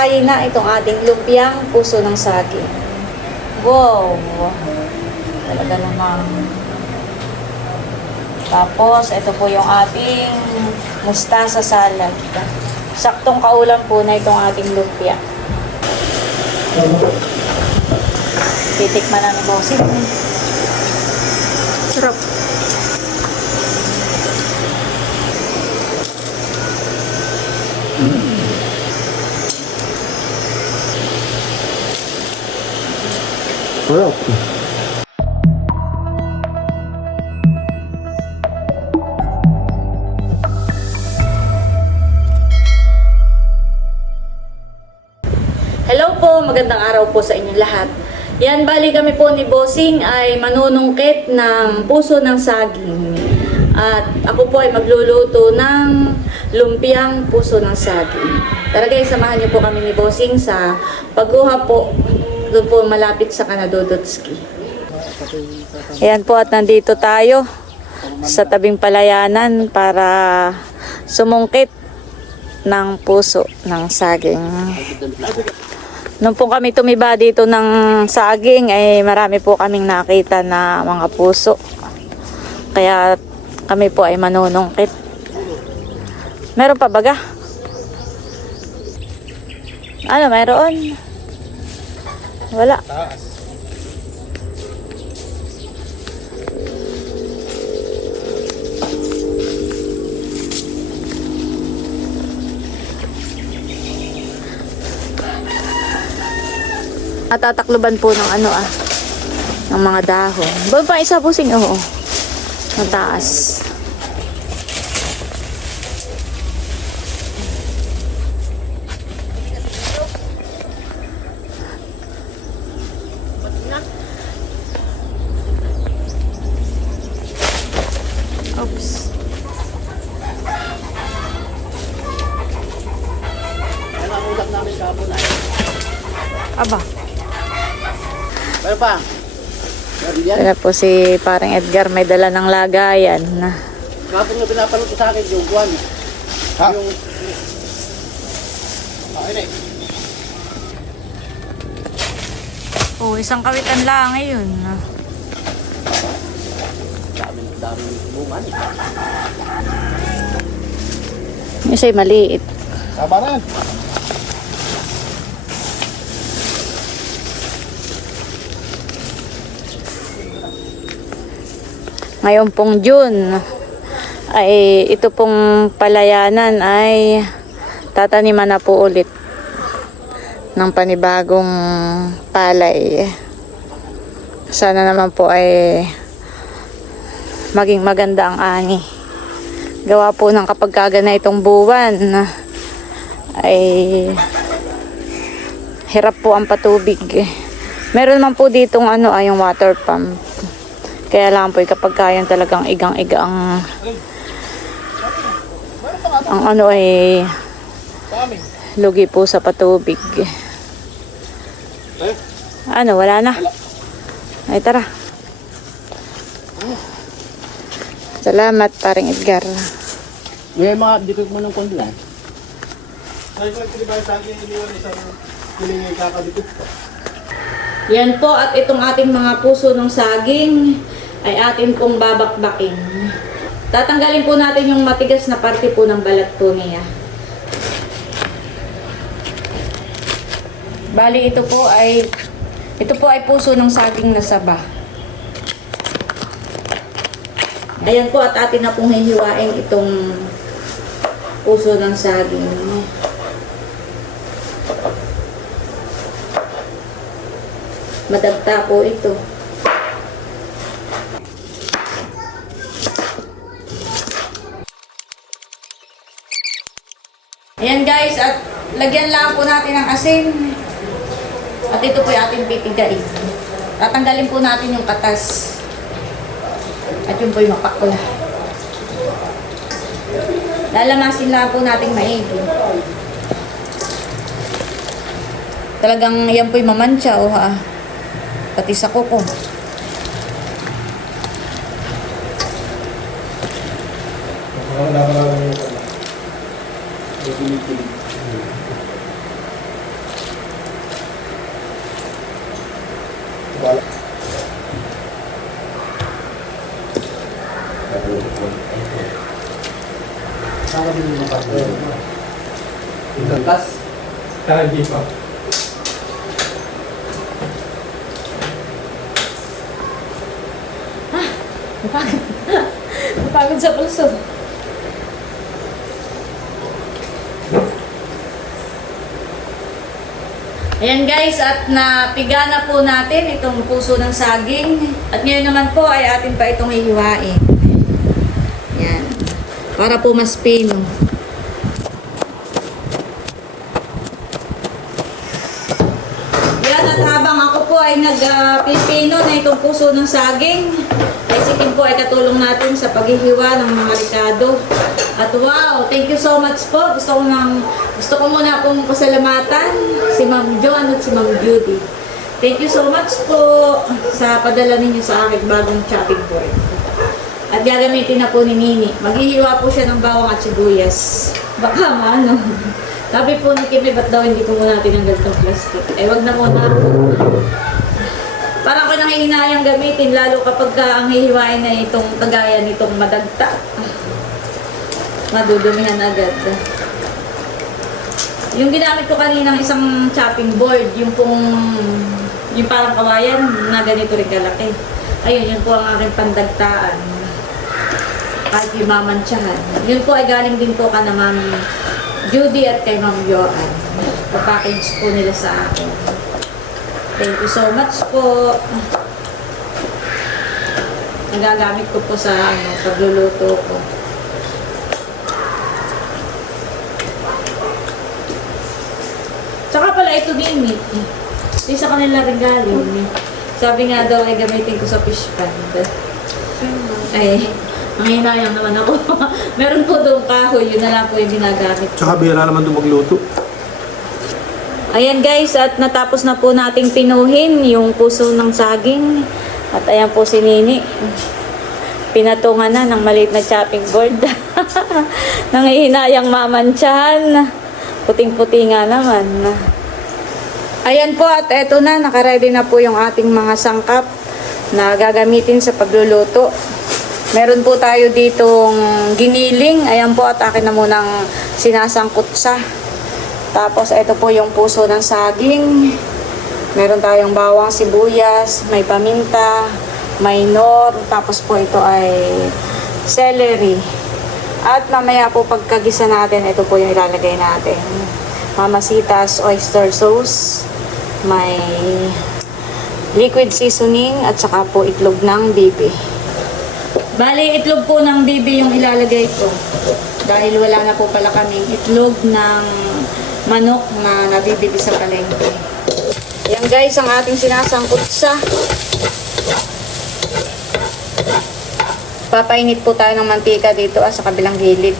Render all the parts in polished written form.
hiwa-hiwain na itong ating lumpiang puso ng saging. Wow! Talaga namang. Tapos, ito po yung ating mustasa salad. Saktong kaulam po na itong ating lumpia. Titikman na ni Bossing. Sarap. Sarap. Hello po, magandang araw po sa inyong lahat. Yan, bali kami po ni Bossing ay manunungkit ng puso ng saging. At ako po ay magluluto ng lumpiang puso ng saging. Tara guys, samahan niyo po kami ni Bossing sa pagkuha po doon po malapit sa Kanadodotski. Ayan po at nandito tayo sa tabing palayanan para sumungkit ng puso ng saging. Nung po kami tumiba dito ng saging, ay marami po kaming nakita na mga puso. Kaya kami po ay manunungkit. Meron pa baga? Ano, meron? Wala. At tatakluban po ng ng mga dahon. Doon pa isa po sing, oo. Ang taas. Oops. Ano ang ulam namin kahapon ay? Aba. Meron pa? Meron yan? Kaya po si parang Edgar may dala ng lagayan. Kahapon nga pinapanood ko sa akin yung buwan. Ha? Yung... ini. Oh, isang kawitan lang ngayon. Daming bungan. Yung sa'y maliit. Sabaran. Ngayon pong June ay ito pong palayanan ay tataniman na po ulit ng panibagong palay. Sana naman po ay maging maganda ang ani. Gawa po ng kapag kagana itong buwan ay hirap po ang patubig. Meron man po ditong yung water pump. Kaya lang po kapag kayang talagang igang-iga ang ay lugi po sa patubig. Wala na. Ay tara. Salamat paring Edgar. May mga dito mo ng kondilan. Yan po at itong ating mga puso ng saging ay atin pong babakbakin. Tatanggalin po natin yung matigas na parte po ng balat po niya. Bali ito po ay puso ng saging na saba. Ayan po at atin na pong hihiwain itong puso ng saging. Madagta po ito. Ayan guys, at lagyan lang po natin ng asin. At ito po yung ating pipigain. Tatanggalin po natin yung katas. At yun po yung mapakula. Lalamasin lang po natin maigi. Talagang yan po yung mamantsa pati sa kuko. Tapos, Hindi pa. Napagod sa pulso. Ayan guys, at napiga na po natin itong puso ng saging. At ngayon naman po ay atin pa itong hihiwain. Ayan. Para po mas pino. Yan, at habang ako po ay nagpipino na itong puso ng saging, ay si Kim po ay katulong natin sa paghihiwa ng mga ricado. At wow, thank you so much po. Gusto ko muna pong pasalamatan si Ma'am Joan at si Ma'am Judy. Thank you so much po sa padala ninyo sa aking bagong chopping board. At gagamitin na po ni Nini. Maghihiwa po siya ng bawang at sibuyas. Baka maano. Sabi po ni Kim, ba't daw hindi ko muna tinanggal itong plastic? Eh, wag na muna po. Parang ko nanghihinayang gamitin, lalo kapag ang hihiwain na itong kagaya nitong madagta. Madudumihan agad. Yung ginamit ko kaninang isang chopping board, yung parang kawayan na ganito rin kalaki. Ayun, yun po ang aking pandagtaan. At yung mamantsahan. Yun po ay galing din po ka na Ma'am Judy at kay Ma'am Joan. Pa-package po nila sa akin. Thank you so much po. Nagagamit ko po sa pagluluto ko. Tsaka pala ito din Ito sa kanila rin galing. Sabi nga daw ay gamitin ko sa fish pond. Ay, ang hinayang naman ako. Meron po doon kahoy, yun na lang po yung ginagamit. Tsaka bira naman doon magluto. Ayan guys, at natapos na po nating pinuhin yung puso ng saging. At ayan po si Nini. Pinatungan na ng maliit na chopping board. Nangihinayang mamantsahan. Puting-puti nga naman. Ayan po, at eto na, nakaready na po yung ating mga sangkap na gagamitin sa pagluluto. Meron po tayo ditong giniling. Ayan po, at akin na munang sinasangkot sa. Tapos ito po yung puso ng saging. Meron tayong bawang, sibuyas, may paminta, may nor. Tapos po ito ay celery. At mamaya po pagkagisa natin, ito po yung ilalagay natin. Mamasitas oyster sauce, may liquid seasoning, at saka po itlog ng bibi. Bali, itlog po ng bibi yung ilalagay ko. Dahil wala na po pala kaming itlog ng manok na nabibili sa palengke. Yan guys, ang ating sinasangkot sa. Papainit po tayo ng mantika dito sa kabilang gilid.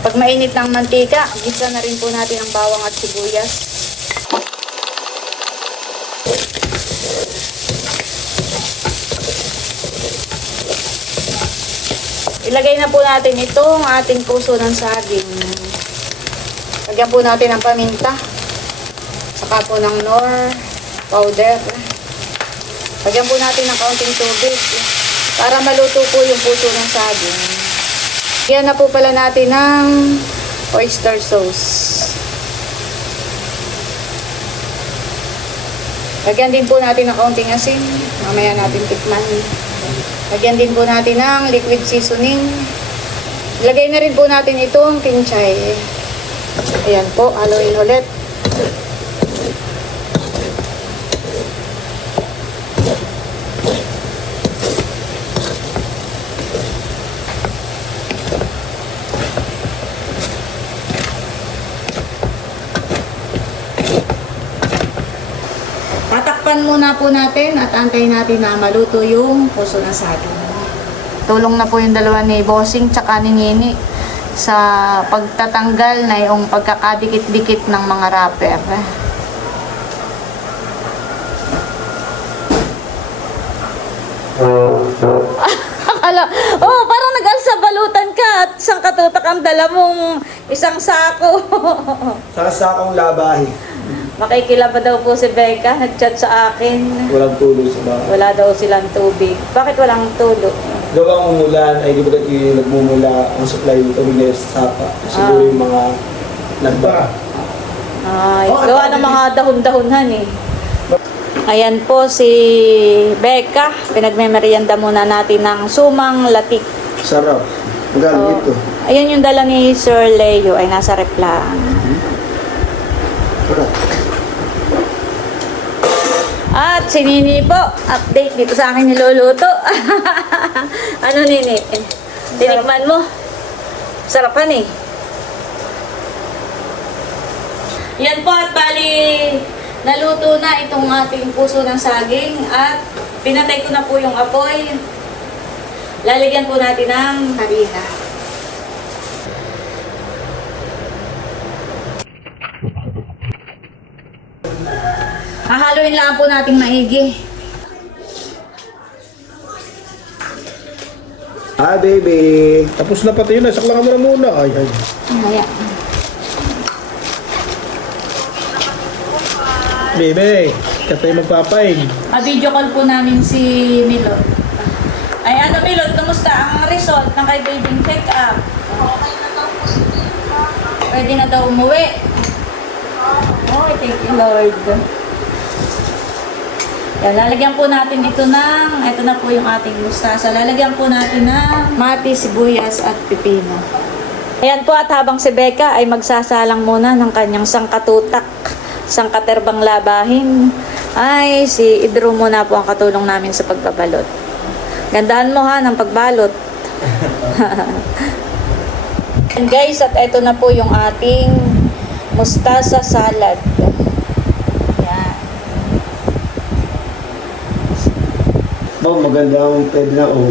Pag mainit ng mantika, gisa na rin po natin ang bawang at sibuyas. Ilagay na po natin itong ating puso ng saging. Lagyan po natin ng paminta. Saka po ng nor powder. Lagyan po natin ng kaunting tubig para maluto po yung puso ng saging. Lagyan na po pala natin ng oyster sauce. Lagyan din po natin ng kaunting asin. Mamaya natin tikman. Lagyan din po natin ng liquid seasoning. Lagay na rin po natin itong kinchay. Ayan po, haluin ulit. Tatakpan muna po natin at antayin natin na maluto yung puso ng saging. Tulong na po yung dalawa ni Bossing tsaka ni Nini sa pagtatanggal na yung pagkakadikit-dikit ng mga wrapper. Parang nag-alsa balutan ka at isang katutak ang dala mong isang sako. Sa sakong labahe. Makikilaba daw po si Becca, nag-chat sa akin. Walang tulo sa bahay. Wala daw silang tubig. Bakit walang tulo? Gawang umulan ay di ba nagmumula ang supply ng tubig nila sa sapa. Siguro yung mga Nagba. Ay, gawa ng mga dahon-dahonhan eh. Ayan po si Becca. Pinagmemeryenda muna natin ng sumang latik. Sarap. Ang galing ito. Ayan yung dala ni Sir Leo ay nasa rep lang. Sarap. At si Nini po, update dito sa akin niluluto. Ano Nini? Tinikman mo? Sarapan eh. Yan po at bali naluto na itong ating puso ng saging at pinatay ko na po yung apoy. Lalagyan po natin ng harina. Hahaluin lang po nating maigi. Ah, baby. Tapos na pati yun, saklangan mo na muna. Ay, ay. Ayan. Bebe, katay magpapain. A-video call po namin si Milot. Ay ano Milot, kamusta ang result ng kay babying check-up? Pwede na daw umuwi. Oh, thank you Lord. Yan, lalagyan po natin dito ng, ito na po yung ating mustasa. Lalagyan po natin ng mati, sibuyas at pipino. Ayan po at habang si Becca ay magsasalang muna ng kanyang sangkatutak, sangkaterbang labahin, ay si Idro muna po ang katulong namin sa pagbabalot. Gandaan mo ha ng pagbalot. And guys, at ito na po yung ating mustasa salad. Yan. Oh, maganda ang pwede na. Oh.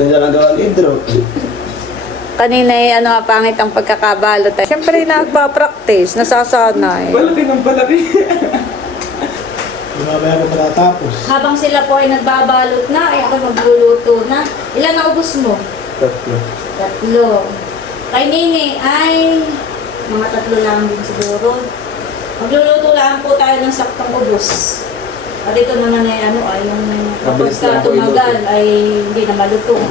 Kanya lang gawang intro. Kanina ay ano, pangit ang pagkakabalot. Siyempre nagpa-practice, nasasanay. Palaki ng palaki. Mamaya pa matatapos. Habang sila po ay nagbabalot na, ay ako magluluto na. Ilan na ubos mo? Tatlo. 3. Kay Nini ay mga 3 lang din siguro. Magluluto lang po tayo ng saktong ubos. At ito naman ay ano, ay yung kapag Mabilis lang ka po tumagal iluto. ay hindi na malutong.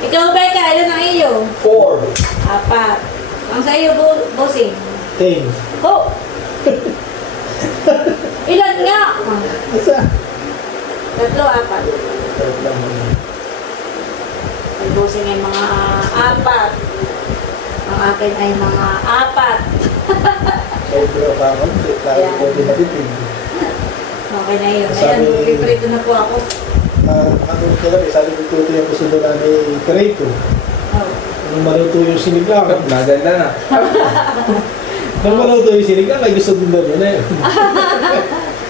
Ikaw, Becca, ilan ang iyo? 4. 4. Ang sa iyo, bossing? 10. Ho! Ilan nga? Asa? 3, 4. Ang bossing ay mga 4. Ang akin ay mga 4. Sobra pa ako. Tayo Ayan. pwede matipid. Okay na yun. Ayan, Sabi- piprito na po ako. Ano ko lang, sabi ko tuto yung kusundo namin Perito. Oh. Nung maluto yung siniglang. Maganda na. Nung maluto yung siniglang, ay gusto din daw yun eh.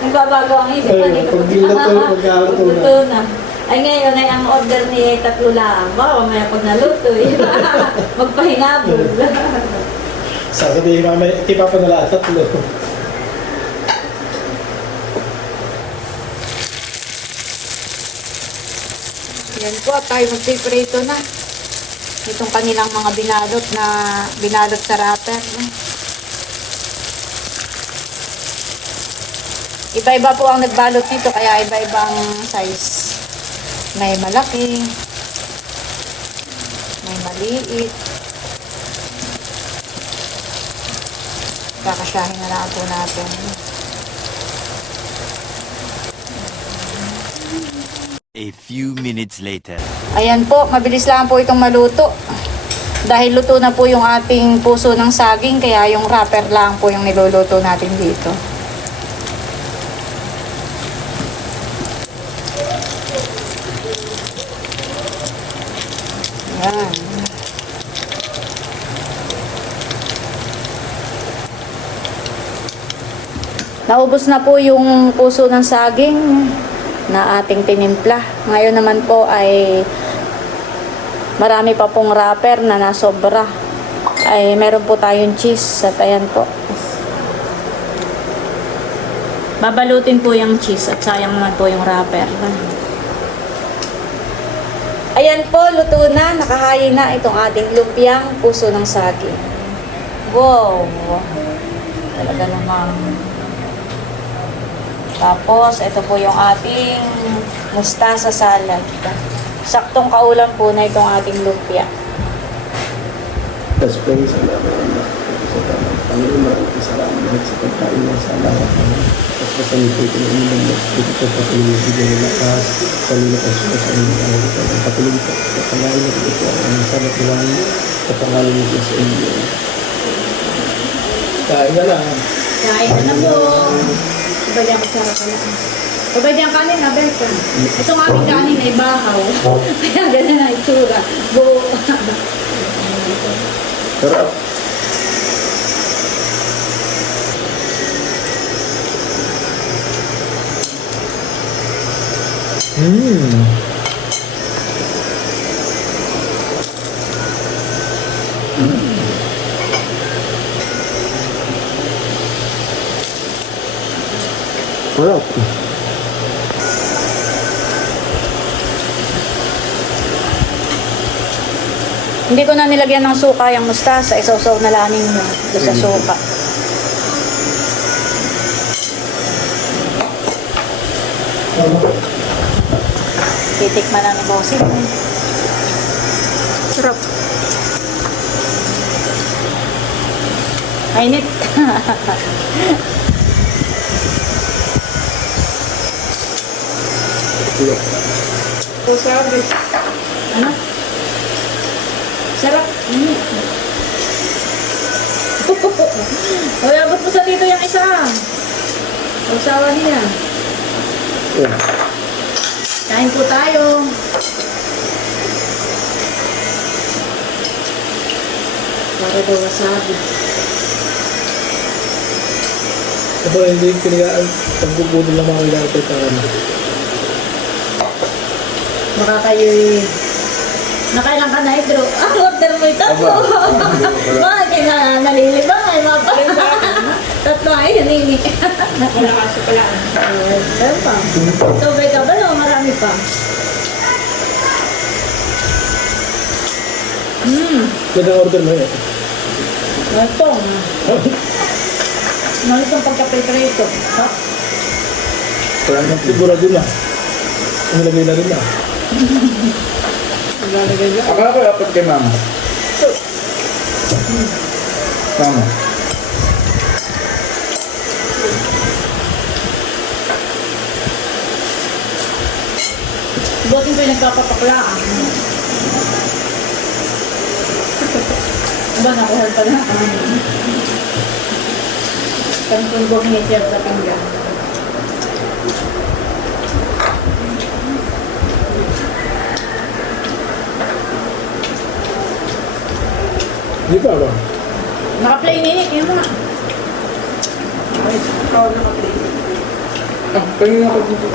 Nagbabago ang isip. Ayun, pag niluto, pagkaluto na. Luto na. Ay ngayon ay ang order ni 3 lang. Ba, mamaya pag naluto eh. Magpahinabol. Sasabihin mamaya, tipa pa na lahat, 3. Yan po, at tayo magpiprito na. Itong kanilang mga binalot sa wrapper. Iba-iba po ang nagbalot nito, kaya iba-ibang size. May malaki, may maliit. Kakasyahin na lang po natin. A few minutes later. Ayan po, mabilis lang po itong maluto. Dahil luto na po yung ating puso ng saging, kaya yung wrapper lang po yung niluluto natin dito. Ayan. Naubos na po yung puso ng saging na ating tinimpla. Ngayon naman po ay marami pa pong wrapper na nasobra. Ay meron po tayong cheese at ayan po. Babalutin po yung cheese at sayang naman po yung wrapper. Ayan po, luto na. Nakahayin na itong ating lumpiang puso ng saging. Wow! Talaga namang. Tapos, ito po yung ating mustasa salad. Saktong kaulam po na itong ating lumpia. Tapos pwede sa laban. Panginoon, maraming salamat sa pagkain ng salamat. At pasanin po ito ng inyong nagpapit at patuloy na bigyan ng lakas, palilakas po sa inyong kawalan. Ang patuloy po, kapangalan na ito po ang sabat ng langit, kapangalan nito sa inyo. Kain na lang. Kain na po. Babagyan ko sa kalaan. Babagyan kanin na, Berta. Itong aming kanin ay bahaw. Kaya ganyan na itsura. Buo. Sarap. Sarap. Hindi ko na nilagyan ng suka yung mustasa. Isaw-saw na lang ninyo doon sa suka. Titikman na ni Bossing. Sarap. Mainit. O sabi. Ano? Sarap. Hoy, abot mo sa dito yung isa. Usawa niya. Kain po tayo. Para daw wasabi. Ito hindi pinagaan. Pagbubudol ng mga ilang pagkain. Baka kayo'y nakailang ka na Pedro. Order mo ito. Bakit ka nalilibang ay mapalit sa akin. Tatlo ay nanini. Wala kaso pala. Meron pa. Tubay ka ba? No, marami pa. Ganda order mo yun. Maltong. Maltong pagka-preparito. Ha? Wala nang sigurado na. Nilagay na rin na. Akala ko dapat kay mama. Mama. Buting ko yung nagpapapaklaan. Ba, nakuhal pala. Kansong bumingit sa pinggan. Di ba ba? Naka-play minute yun mga. Ah, kanina ako dito.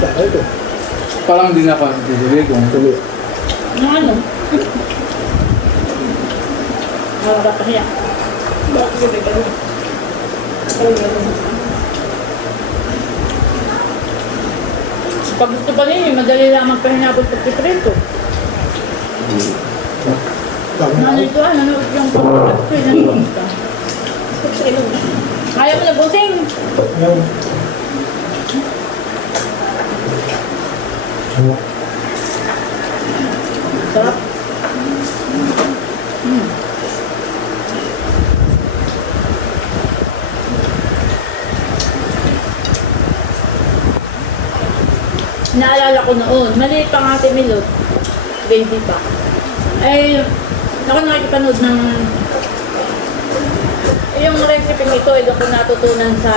Pagkain ito. Parang di na ako bibili kung Tuloy. Ano? Wala pa siya. Bakit yun ay ganun? Pag gusto pa ninyo, madali lang magpahinabot pagkiprito. Ano ito? Ano yung pagkiprito? Kaya mo na busing. Yung Sarap. Naalala ko noon, maliit pa nga si Milot, baby pa. Ay, ako nakikipanood ng yung recipe nito, doon ko natutunan sa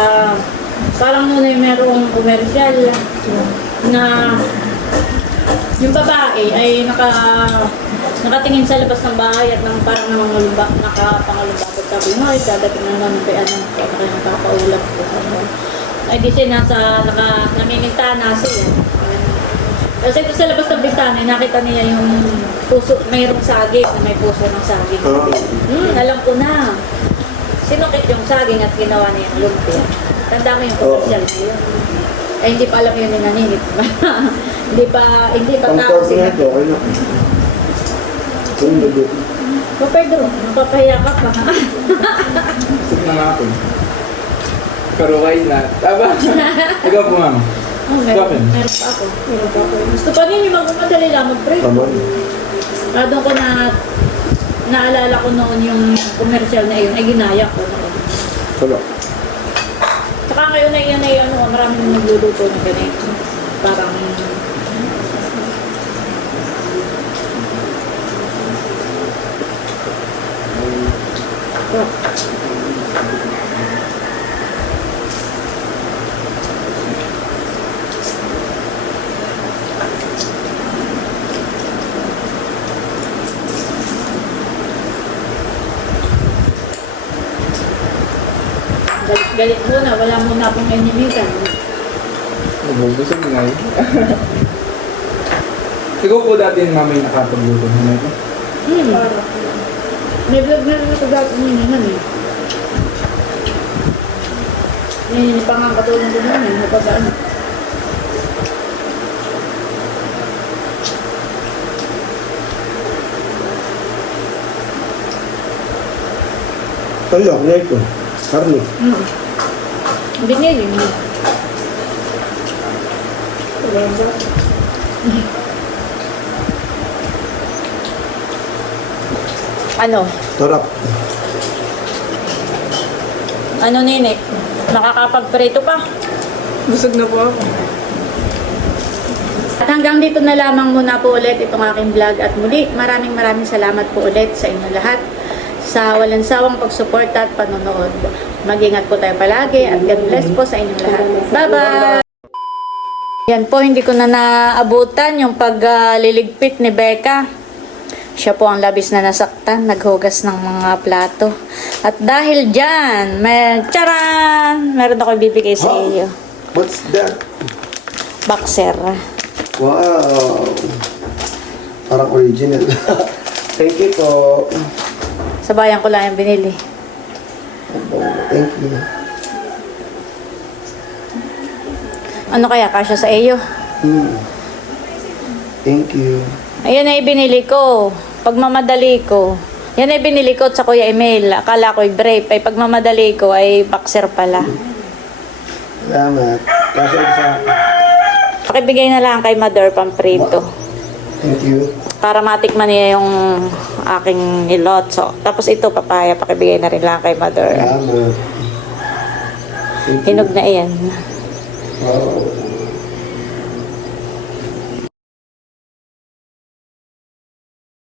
parang muna yung merong commercial na yung babae ay nakatingin sa labas ng bahay at nang parang nakapangalubakot sabi mo ay dadating na naman kaya ng kanyang papaulap ko. Ay di siya namimintana siya. Kasi ito sa labas ng bintana, nakita niya yung puso, mayroong saging na may puso ng saging. Alam ko na. Sinukit yung saging at ginawa niya yung lumpia. Tanda mo yung commercial na yun. Ay hindi pa alam yun ni Naninit. hindi pa tao sila. So, Pedro, napapahiya ka pa. Sip na nga ako. Pero kayo na. Taba. Ikaw po, mama. Oh, Bakit? meron pa ako. Gusto pa rin yung magmamadali lang mag-pray. Tama. Doon ko naalala ko noon yung commercial na yun, ay ginaya ko noon. Wala. Saka ngayon na yan ay ano, marami nang nagluluto ng ganito. Parang galit muna, wala muna akong enimigan. Nabubusog nga eh. Ikaw po dati yung mama yung nakapagluto mo na ito. May vlog na rin ako dati ninihan eh. Pang ang katulong ko naman eh, napagano. Talok na ito. Karni. Binili mo. Ano? Tarap. Ano ninik? Nakakapagprito pa? Busog na po ako. At hanggang dito na lamang muna po ulit itong aking vlog at muli maraming salamat po ulit sa inyo lahat sa walang sawang pagsuporta at panonood. Mag-ingat po tayo palagi at God bless po sa inyong lahat. Bye-bye! Yan po, hindi ko na naabutan yung pagliligpit ni Becca. Siya po ang labis na nasaktan, naghugas ng mga plato. At dahil dyan, charan! Meron ako ibibigay sa iyo. What's that? Boxer. Wow. Parang original. Thank you po. Sa bayan ko lang yung binili. Thank you. Ano kaya kasya sa iyo? Thank you. Ayun ay binili ko. Pagmamadali ko. Yan ay binili ko sa Kuya Emil. Akala ko'y brave. Ay pagmamadali ko ay boxer pala. Salamat. Kasi sa Pakibigay na lang kay Mother Pamprito. Thank you. Para matikman niya yung aking nilotso. Tapos ito, papaya. Pakibigay na rin lang kay Mother. Salamat. Thank you. Hinog na iyan. Wow.